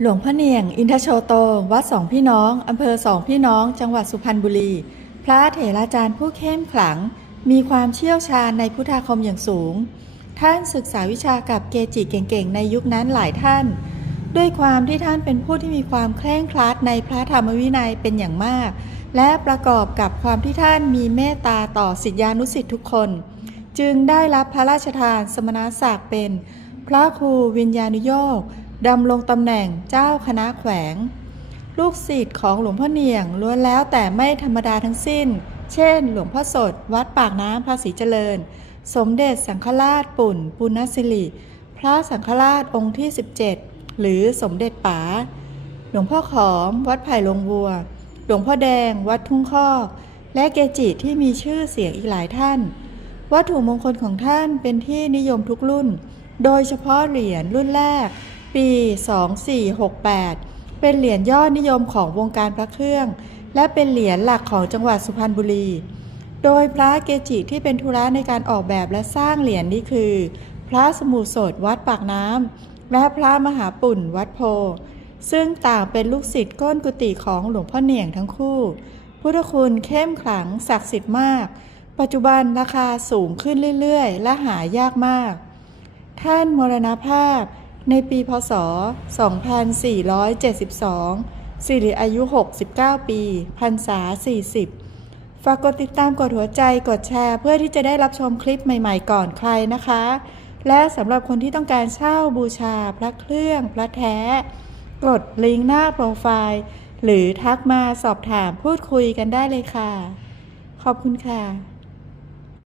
หลวงพ่อเนียง อินทโชโต วัดสองพี่น้อง อำเภอสองพี่น้อง จังหวัดสุพรรณบุรี พระเถราจารย์ผู้เข้มขลัง มีความเชี่ยวชาญในพุทธาคมอย่างสูง ท่านศึกษาวิชากับเกจิเก่งๆ ในยุคนั้นหลายท่าน ด้วยความที่ท่านเป็นผู้ที่มีความเคร่งครัดในพระธรรมวินัยเป็นอย่างมาก และประกอบกับความที่ท่านมีเมตตาต่อศิษยานุศิษย์ทุกคน จึงได้รับพระราชทานสมณศักดิ์เป็น พระครูวิญญาณุโยก ดำรงตำแหน่งเจ้าคณะแขวง ลูกศิษย์ของหลวงพ่อเนียงล้วนแล้วแต่ไม่ธรรมดาทั้งสิ้น เช่น หลวงพ่อสด วัดปากน้ำภาษีเจริญ สมเด็จสังฆราชปุ่น ปุณณสิริ พระสังฆราชองค์ที่ 17 หรือสมเด็จป๋า หลวงพ่อขอม วัดไผ่ลงวัว หลวงพ่อแดง วัดทุ่งคอก และเกจิที่มีชื่อเสียงอีกหลายท่าน วัตถุมงคลของท่านเป็นที่นิยมทุกรุ่น โดยเฉพาะเหรียญรุ่นแรก ปี 2468 เป็นเหรียญยอดนิยมของวงการพระเครื่อง และเป็นเหรียญหลักของจังหวัดสุพรรณบุรี โดยพระเกจิที่เป็นธุระในการออกแบบและสร้างเหรียญนี้คือ พระสมุโสดวัดปากน้ำและพระมหาปุ่นวัดโพ ซึ่งต่างเป็นลูกศิษย์ก้นกุฏิของหลวงพ่อเหนียงทั้งคู่ พุทธคุณเข้มขลังศักดิ์สิทธิ์มาก ปัจจุบันราคาสูงขึ้นเรื่อยๆ และหายากมาก ท่านมรณภาพ ในปีพศ 2472 สิริอายุ 69 ปีพรรษา 40 ฝากกดติดตามกดหัวใจกดแชร์เพื่อที่จะได้รับชมคลิปใหม่ๆก่อนใครนะคะ และสำหรับคนที่ต้องการเช่าบูชาพระเครื่องพระแท้ กดลิงก์หน้าโปรไฟล์หรือทักมาสอบถามพูดคุยกันได้เลยค่ะ ขอบคุณค่ะ